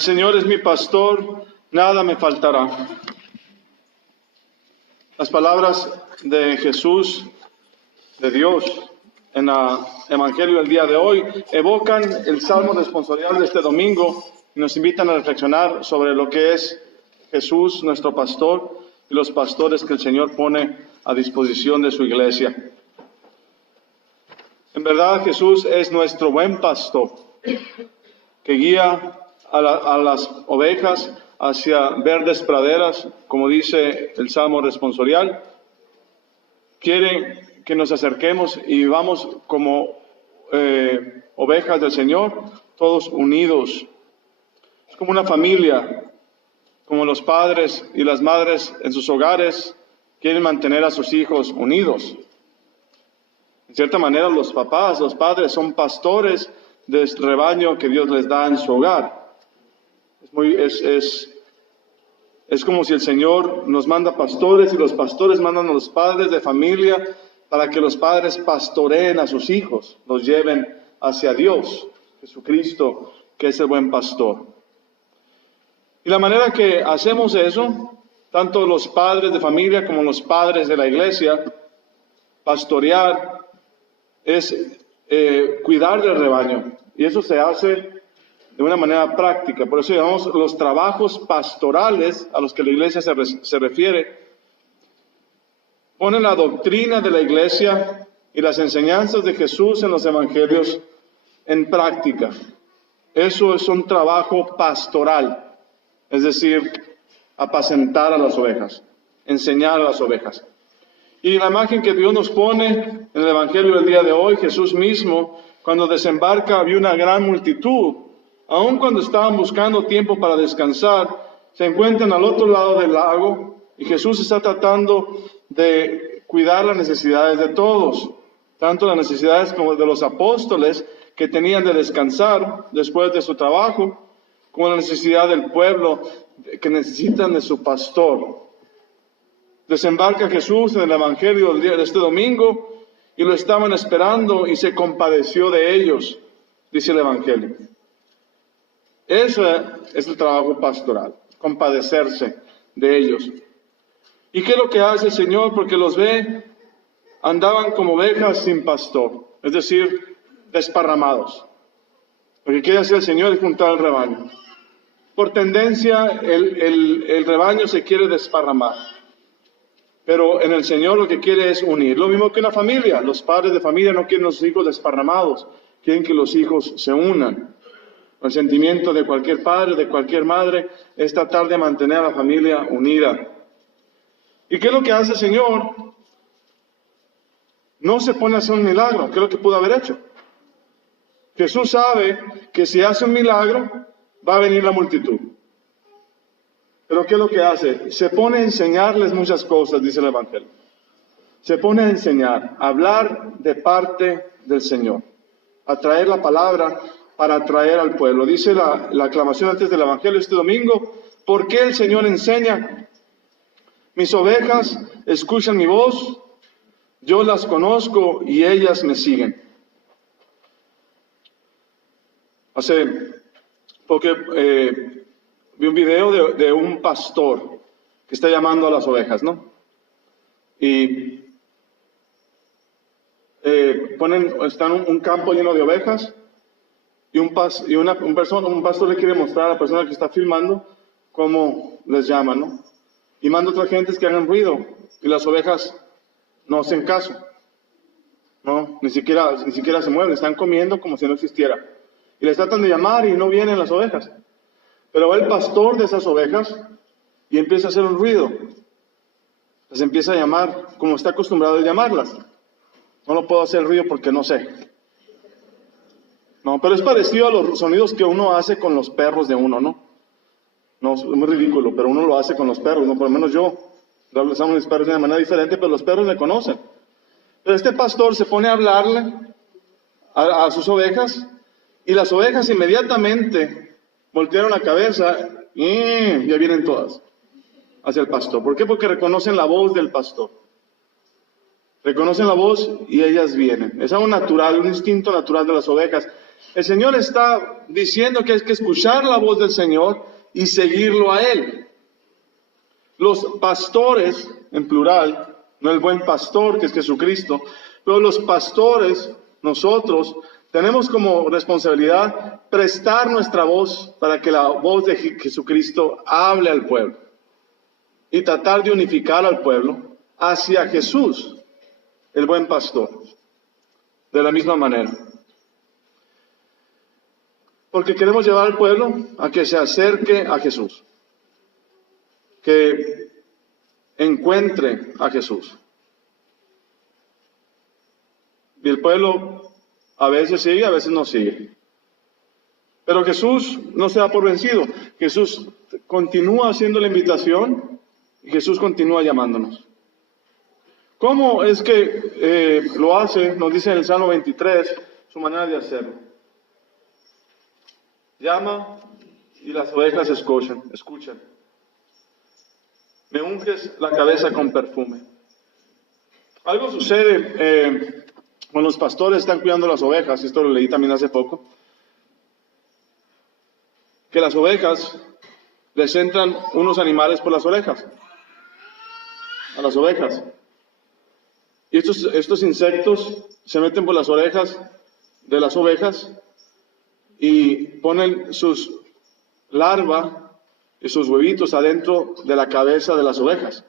Mi Señor es mi pastor, nada me faltará. Las palabras de Jesús, de Dios, en el Evangelio del día de hoy, evocan el Salmo responsorial de este domingo y nos invitan a reflexionar sobre lo que es Jesús, nuestro pastor, y los pastores que el Señor pone a disposición de su iglesia. En verdad, Jesús es nuestro buen pastor, que guía a las ovejas hacia verdes praderas, como dice el Salmo responsorial. Quiere que nos acerquemos y vivamos como ovejas del Señor, todos unidos. Es como una familia, como los padres y las madres en sus hogares quieren mantener a sus hijos unidos. En cierta manera, los padres son pastores del rebaño que Dios les da en su hogar. Es como si el Señor nos manda pastores y los pastores mandan a los padres de familia para que los padres pastoreen a sus hijos, los lleven hacia Dios, Jesucristo, que es el buen pastor. Y la manera que hacemos eso, tanto los padres de familia como los padres de la iglesia, pastorear, es cuidar del rebaño. Y eso se hace de una manera práctica. Por eso llamamos los trabajos pastorales a los que la iglesia se refiere. Ponen la doctrina de la iglesia y las enseñanzas de Jesús en los evangelios en práctica. Eso es un trabajo pastoral, es decir, apacentar a las ovejas, enseñar a las ovejas. Y la imagen que Dios nos pone en el evangelio del día de hoy, Jesús mismo, cuando desembarca, vio una gran multitud. Aun cuando estaban buscando tiempo para descansar, se encuentran al otro lado del lago y Jesús está tratando de cuidar las necesidades de todos, tanto las necesidades como de los apóstoles que tenían de descansar después de su trabajo, como la necesidad del pueblo que necesitan de su pastor. Desembarca Jesús en el evangelio de este domingo y lo estaban esperando y se compadeció de ellos, dice el evangelio. Ese es el trabajo pastoral, compadecerse de ellos. ¿Y qué es lo que hace el Señor? Porque los ve, andaban como ovejas sin pastor, es decir, desparramados. Lo que quiere hacer el Señor es juntar el rebaño. Por tendencia, el rebaño se quiere desparramar. Pero en el Señor lo que quiere es unir. Lo mismo que una familia. Los padres de familia no quieren los hijos desparramados, quieren que los hijos se unan. El sentimiento de cualquier padre, de cualquier madre, es tratar de mantener a la familia unida. ¿Y qué es lo que hace el Señor? No se pone a hacer un milagro. ¿Qué es lo que pudo haber hecho? Jesús sabe que si hace un milagro, va a venir la multitud. Pero ¿qué es lo que hace? Se pone a enseñarles muchas cosas, dice el Evangelio. Se pone a enseñar, a hablar de parte del Señor, a traer la palabra para atraer al pueblo. Dice la aclamación antes del Evangelio este domingo, ¿por qué el Señor enseña? Mis ovejas escuchan mi voz, yo las conozco y ellas me siguen. Vi un video de un pastor que está llamando a las ovejas, ¿no? Y está en un campo lleno de ovejas y un pastor le quiere mostrar a la persona que está filmando cómo les llama, ¿no? Y manda a otras gentes que hagan ruido y las ovejas no hacen caso, ¿no? Ni siquiera se mueven, están comiendo como si no existiera. Y les tratan de llamar y no vienen las ovejas. Pero va el pastor de esas ovejas y empieza a hacer un ruido. Les empieza a llamar como está acostumbrado a llamarlas. No lo puedo hacer el ruido porque no sé. No, pero es parecido a los sonidos que uno hace con los perros de uno, ¿no? No, es muy ridículo, pero uno lo hace con los perros, ¿no? Por lo menos yo. Hablamos a mis perros de una manera diferente, pero los perros me conocen. Pero este pastor se pone a hablarle a sus ovejas y las ovejas inmediatamente voltearon la cabeza y ya vienen todas hacia el pastor. ¿Por qué? Porque reconocen la voz del pastor. Reconocen la voz y ellas vienen. Es algo natural, un instinto natural de las ovejas. El Señor está diciendo que hay que escuchar la voz del Señor y seguirlo a Él. Los pastores, en plural, no el buen pastor que es Jesucristo, pero los pastores, nosotros, tenemos como responsabilidad prestar nuestra voz para que la voz de Jesucristo hable al pueblo y tratar de unificar al pueblo hacia Jesús, el buen pastor, de la misma manera. Porque queremos llevar al pueblo a que se acerque a Jesús, que encuentre a Jesús. Y el pueblo a veces sigue, a veces no sigue. Pero Jesús no se da por vencido. Jesús continúa haciendo la invitación y Jesús continúa llamándonos. ¿Cómo es que lo hace? Nos dice en el Salmo 23 su manera de hacerlo. Llama y las ovejas escuchan. Me unges la cabeza con perfume. Algo sucede cuando los pastores están cuidando las ovejas, esto lo leí también hace poco, que las ovejas les entran unos animales por las orejas, a las ovejas. Y estos insectos se meten por las orejas de las ovejas y ponen sus larvas y sus huevitos adentro de la cabeza de las ovejas.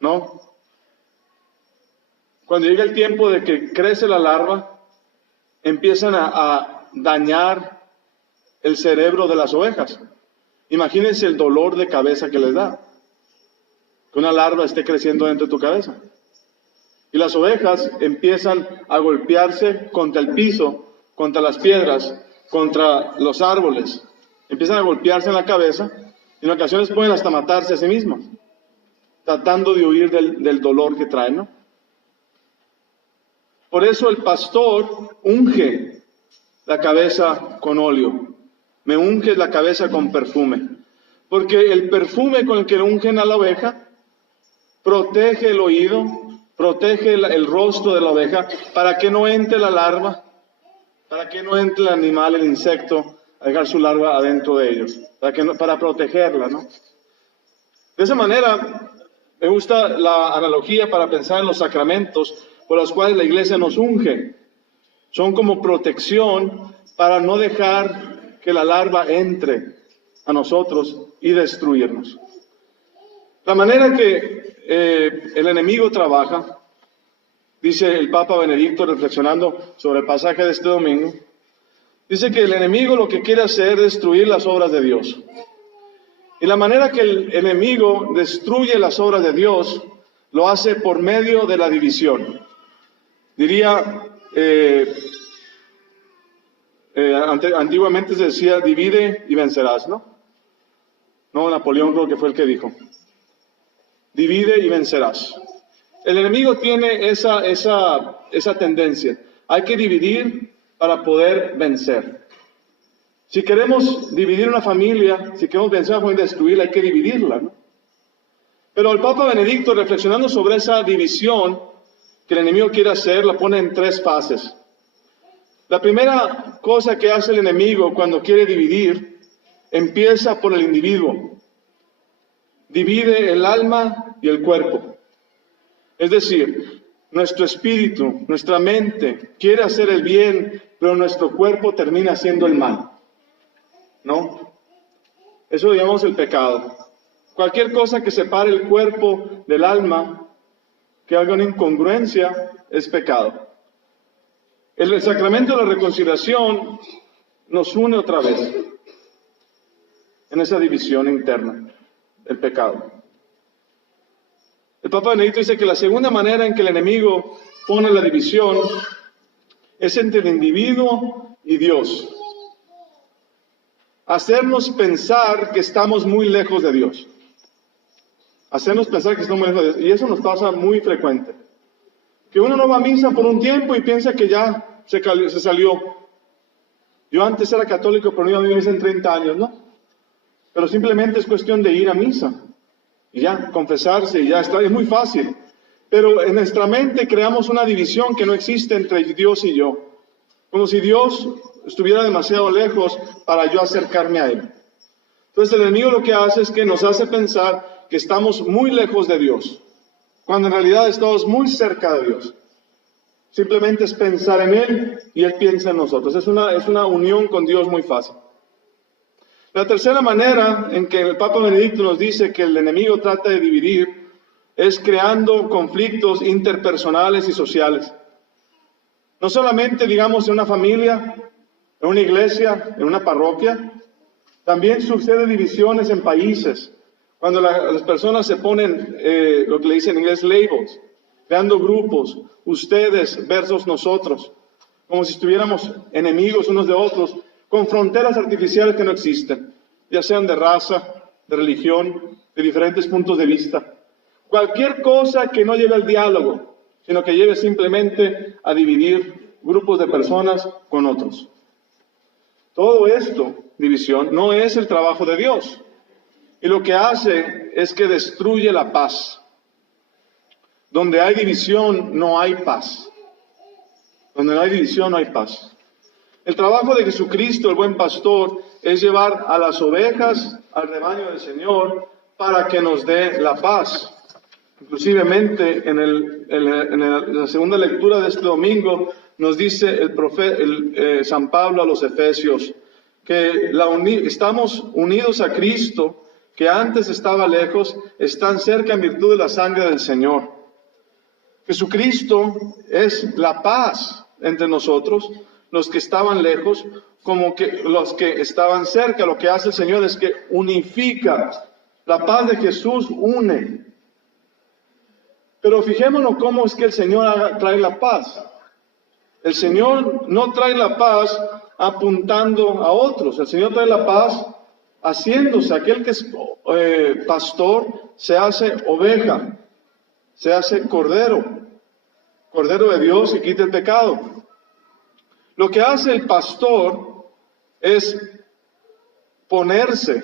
¿No? Cuando llega el tiempo de que crece la larva, empiezan a dañar el cerebro de las ovejas. Imagínense el dolor de cabeza que les da. Que una larva esté creciendo dentro de tu cabeza. Y las ovejas empiezan a golpearse contra el piso, contra las piedras, contra los árboles. Empiezan a golpearse en la cabeza y en ocasiones pueden hasta matarse a sí mismas, tratando de huir del dolor que traen, ¿no? Por eso el pastor unge la cabeza con óleo. Me unge la cabeza con perfume. Porque el perfume con el que ungen a la oveja protege el oído, protege el rostro de la oveja para que no entre la larva, para que no entre el animal, el insecto, a dejar su larva adentro de ellos, para protegerla, ¿no? De esa manera, me gusta la analogía para pensar en los sacramentos por los cuales la iglesia nos unge. Son como protección para no dejar que la larva entre a nosotros y destruirnos. La manera que el enemigo trabaja, dice el Papa Benedicto reflexionando sobre el pasaje de este domingo, dice que el enemigo lo que quiere hacer es destruir las obras de Dios. Y la manera que el enemigo destruye las obras de Dios, lo hace por medio de la división. Diría, antiguamente se decía, divide y vencerás, ¿no? No, Napoleón creo que fue el que dijo. Divide y vencerás. El enemigo tiene esa tendencia. Hay que dividir para poder vencer. Si queremos dividir una familia, si queremos vencer a una familia, destruirla, hay que dividirla, ¿no? Pero el Papa Benedicto, reflexionando sobre esa división que el enemigo quiere hacer, la pone en 3 fases. La primera cosa que hace el enemigo cuando quiere dividir, empieza por el individuo. Divide el alma y el cuerpo. Es decir, nuestro espíritu, nuestra mente quiere hacer el bien, pero nuestro cuerpo termina haciendo el mal. ¿No? Eso lo llamamos el pecado. Cualquier cosa que separe el cuerpo del alma, que haga una incongruencia, es pecado. El sacramento de la reconciliación nos une otra vez en esa división interna, el pecado. El Papa Benedicto dice que la segunda manera en que el enemigo pone la división es entre el individuo y Dios. Hacernos pensar que estamos muy lejos de Dios. Hacernos pensar que estamos muy lejos de Dios. Y eso nos pasa muy frecuente. Que uno no va a misa por un tiempo y piensa que ya se salió. Yo antes era católico, pero no iba a misa en 30 años, ¿no? Pero simplemente es cuestión de ir a misa. Y ya, confesarse y ya está. Es muy fácil. Pero en nuestra mente creamos una división que no existe entre Dios y yo. como si Dios estuviera demasiado lejos para yo acercarme a Él. Entonces el enemigo lo que hace es que nos hace pensar que estamos muy lejos de Dios, cuando en realidad estamos muy cerca de Dios. Simplemente es pensar en Él y Él piensa en nosotros. Es una unión con Dios muy fácil. La tercera manera en que el Papa Benedicto nos dice que el enemigo trata de dividir es creando conflictos interpersonales y sociales. No solamente, digamos, en una familia, en una iglesia, en una parroquia, también sucede divisiones en países, cuando las personas se ponen, lo que le dicen en inglés, labels, creando grupos, ustedes versus nosotros, como si estuviéramos enemigos unos de otros, con fronteras artificiales que no existen, ya sean de raza, de religión, de diferentes puntos de vista. Cualquier cosa que no lleve al diálogo, sino que lleve simplemente a dividir grupos de personas con otros. Todo esto, división, no es el trabajo de Dios. Y lo que hace es que destruye la paz. Donde hay división, no hay paz. Donde no hay división, no hay paz. El trabajo de Jesucristo, el buen pastor, es llevar a las ovejas al rebaño del Señor para que nos dé la paz. Inclusivemente en la segunda lectura de este domingo nos dice San Pablo a los Efesios que estamos unidos a Cristo, que antes estaba lejos, están cerca en virtud de la sangre del Señor. Jesucristo es la paz entre nosotros, los que estaban lejos, como que los que estaban cerca. Lo que hace el Señor es que unifica. La paz de Jesús une. Pero fijémonos cómo es que el Señor trae la paz. El Señor no trae la paz apuntando a otros. El Señor trae la paz haciéndose. Aquel que es pastor se hace oveja, se hace cordero de Dios y quita el pecado. Lo que hace el pastor es ponerse,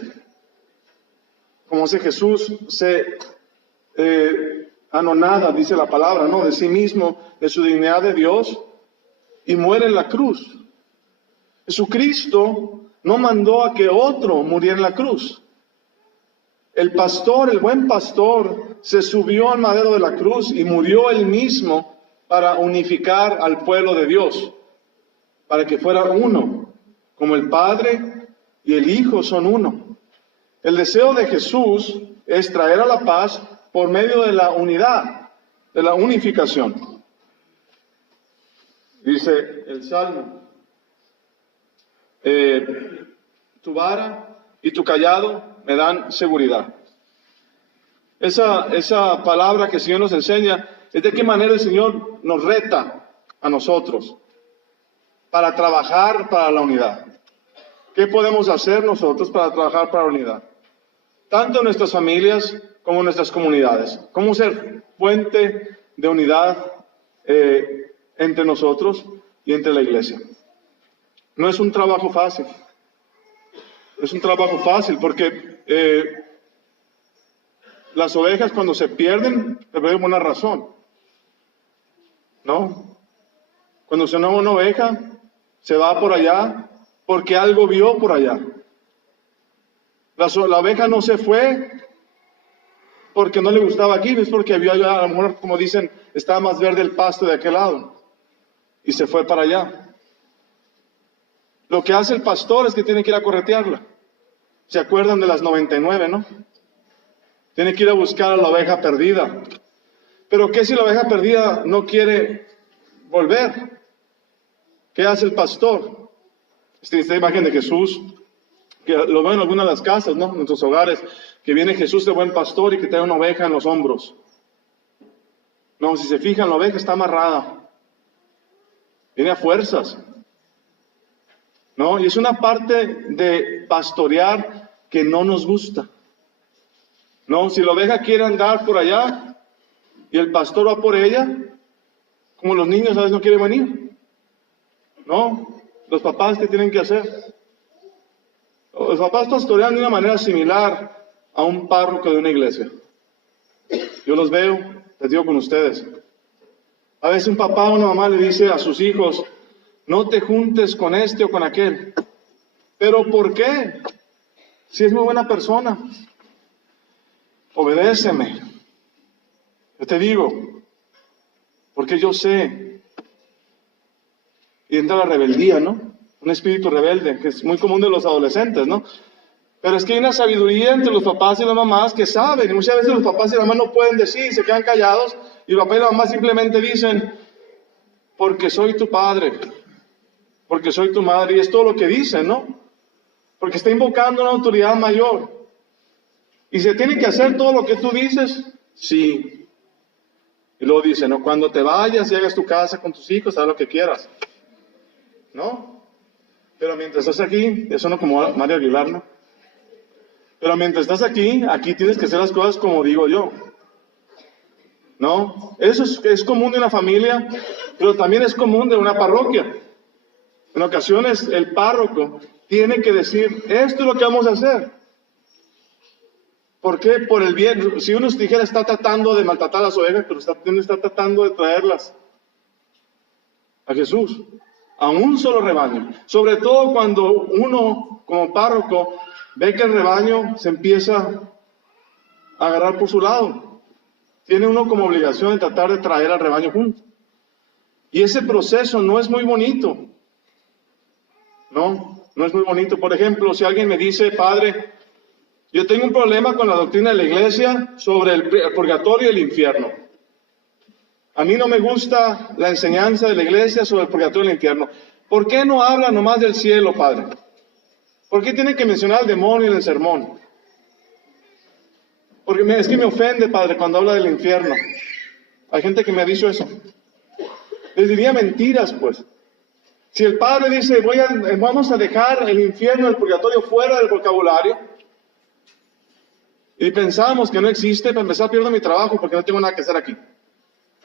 como dice Jesús, se anonada, dice la palabra, ¿no? De sí mismo, de su dignidad de Dios, y muere en la cruz. Jesucristo no mandó a que otro muriera en la cruz. El pastor, el buen pastor, se subió al madero de la cruz y murió él mismo para unificar al pueblo de Dios, para que fuera uno, como el Padre y el Hijo son uno. El deseo de Jesús es traer a la paz por medio de la unidad, de la unificación. Dice el Salmo, tu vara y tu cayado me dan seguridad. Esa palabra que el Señor nos enseña es de qué manera el Señor nos reta a nosotros para trabajar para la unidad. ¿Qué podemos hacer nosotros para trabajar para la unidad? Tanto en nuestras familias como en nuestras comunidades. ¿Cómo ser fuente de unidad entre nosotros y entre la iglesia? No es un trabajo fácil. Es un trabajo fácil porque las ovejas cuando se pierden por una razón, ¿no? Cuando se enoja una oveja, se va por allá porque algo vio por allá. La oveja no se fue porque no le gustaba aquí, es porque vio allá, a lo mejor, como dicen, estaba más verde el pasto de aquel lado y se fue para allá. Lo que hace el pastor es que tiene que ir a corretearla. ¿Se acuerdan de las 99, no? Tiene que ir a buscar a la oveja perdida. Pero ¿qué si la oveja perdida no quiere volver? ¿Qué hace el pastor? Esta imagen de Jesús, que lo ven en algunas de las casas, ¿no? En nuestros hogares, que viene Jesús de buen pastor y que trae una oveja en los hombros. No, si se fijan, la oveja está amarrada. Viene a fuerzas. ¿No? Y es una parte de pastorear que no nos gusta. ¿No? Si la oveja quiere andar por allá y el pastor va por ella, como los niños a veces no quieren venir. ¿No? Los papás, ¿qué tienen que hacer? Los papás pastorean de una manera similar a un párroco de una iglesia. Yo los veo, les digo con ustedes. A veces un papá o una mamá le dice a sus hijos, no te juntes con este o con aquel. ¿Pero por qué? Si es muy buena persona. Obedéceme. Yo te digo, porque yo sé. Y entra la rebeldía, ¿no? Un espíritu rebelde, que es muy común de los adolescentes, ¿no? Pero es que hay una sabiduría entre los papás y las mamás que saben, y muchas veces los papás y las mamás no pueden decir, se quedan callados, y el papá y la mamá simplemente dicen, porque soy tu padre, porque soy tu madre, y es todo lo que dicen, ¿no? Porque está invocando una autoridad mayor. ¿Y se tiene que hacer todo lo que tú dices? Sí. Y luego dice, ¿no? Cuando te vayas y hagas tu casa con tus hijos, haz lo que quieras. ¿No? Pero mientras estás aquí, eso no como Mario Aguilar, ¿no? Pero mientras estás aquí, aquí tienes que hacer las cosas como digo yo. ¿No? Eso es común de una familia, pero también es común de una parroquia. En ocasiones el párroco tiene que decir, esto es lo que vamos a hacer. ¿Por qué? Por el bien. Si uno dijera, está tratando de maltratar a las ovejas, pero está tratando de traerlas a Jesús, a un solo rebaño. Sobre todo cuando uno, como párroco, ve que el rebaño se empieza a agarrar por su lado. Tiene uno como obligación de tratar de traer al rebaño junto. Y ese proceso no es muy bonito. No es muy bonito. Por ejemplo, si alguien me dice, padre, yo tengo un problema con la doctrina de la iglesia sobre el purgatorio y el infierno. A mí no me gusta la enseñanza de la iglesia sobre el purgatorio y el infierno. ¿Por qué no habla nomás del cielo, padre? ¿Por qué tiene que mencionar al demonio en el sermón? Porque es que me ofende, padre, cuando habla del infierno. Hay gente que me ha dicho eso. Les diría mentiras, pues. Si el padre dice, vamos a dejar el infierno, el purgatorio fuera del vocabulario, y pensamos que no existe, para empezar pierdo mi trabajo porque no tengo nada que hacer aquí.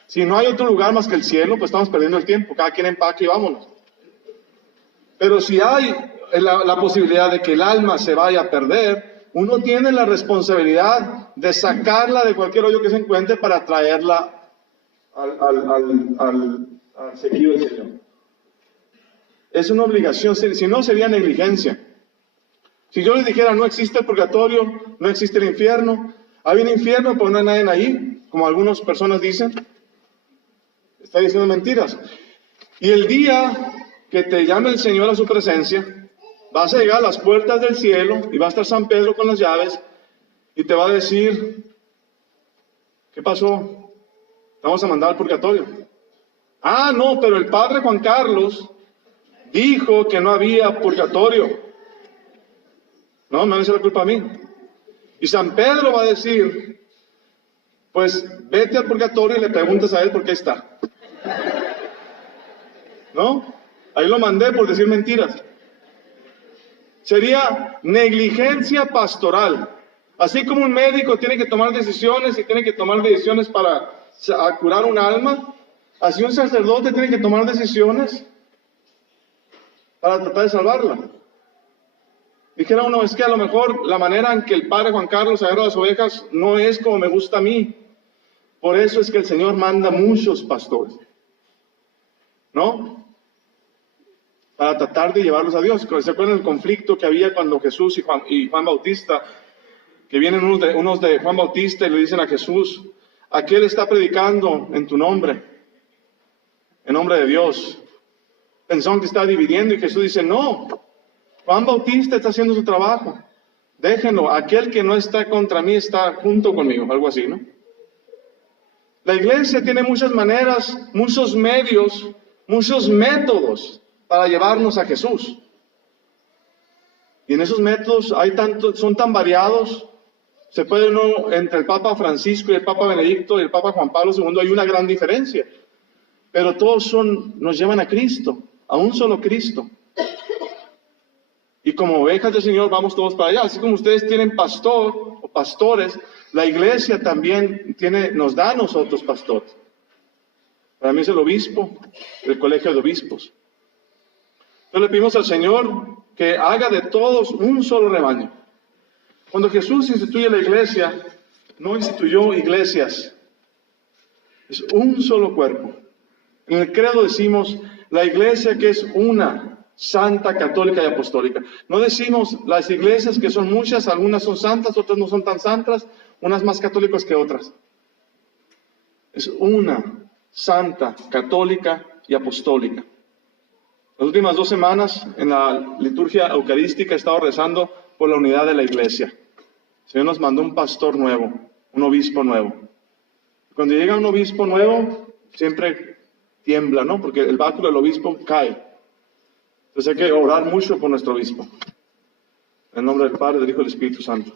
Si no hay otro lugar más que el cielo, pues estamos perdiendo el tiempo, cada quien empaque y vámonos. Pero si hay la posibilidad de que el alma se vaya a perder, uno tiene la responsabilidad de sacarla de cualquier hoyo que se encuentre para traerla al seguido del Señor. Es una obligación, si no sería negligencia. Si yo les dijera, no existe el purgatorio, no existe el infierno, hay un infierno, pero no hay nadie ahí, como algunas personas dicen, está diciendo mentiras. Y el día que te llame el Señor a su presencia, vas a llegar a las puertas del cielo y va a estar San Pedro con las llaves y te va a decir, ¿qué pasó? Vamos a mandar al purgatorio. Ah, no, pero el padre Juan Carlos dijo que no había purgatorio. No, me van a echar la culpa a mí. Y San Pedro va a decir, pues vete al purgatorio y le preguntas a él por qué está. ¿No? Ahí lo mandé por decir mentiras. Sería negligencia pastoral. Así como un médico tiene que tomar decisiones y tiene que tomar decisiones para curar un alma, así un sacerdote tiene que tomar decisiones para tratar de salvarla. Dijera uno, es que a lo mejor la manera en que el padre Juan Carlos agarra las ovejas no es como me gusta a mí. Por eso es que el Señor manda muchos pastores. ¿No? Para tratar de llevarlos a Dios. ¿Se acuerdan del conflicto que había cuando Jesús y Juan Bautista, que vienen unos de Juan Bautista y le dicen a Jesús, aquel está predicando en tu nombre, en nombre de Dios? Pensaron que estaba dividiendo y Jesús dice, no, Juan Bautista está haciendo su trabajo, déjenlo, aquel que no está contra mí está junto conmigo, algo así, ¿no? La iglesia tiene muchas maneras, muchos medios, muchos métodos para llevarnos a Jesús. Y en esos métodos son tan variados, se puede uno, entre el Papa Francisco y el Papa Benedicto y el Papa Juan Pablo II hay una gran diferencia. Pero todos nos llevan a Cristo, a un solo Cristo. Y como ovejas del Señor vamos todos para allá. Así como ustedes tienen pastor o pastores, la iglesia también nos da a nosotros pastores. Para mí es el obispo, el colegio de obispos. Entonces le pedimos al Señor que haga de todos un solo rebaño. Cuando Jesús instituye la iglesia, no instituyó iglesias. Es un solo cuerpo. En el credo decimos, la iglesia que es una, santa, católica y apostólica. No decimos las iglesias que son muchas, algunas son santas, otras no son tan santas, unas más católicas que otras. Es una, santa, católica y apostólica. Las últimas 2 semanas en la liturgia eucarística he estado rezando por la unidad de la iglesia. El Señor nos mandó un pastor nuevo, un obispo nuevo. Cuando llega un obispo nuevo, siempre tiembla, ¿no? Porque el báculo del obispo cae. Entonces hay que orar mucho por nuestro obispo. En el nombre del Padre, del Hijo y del Espíritu Santo.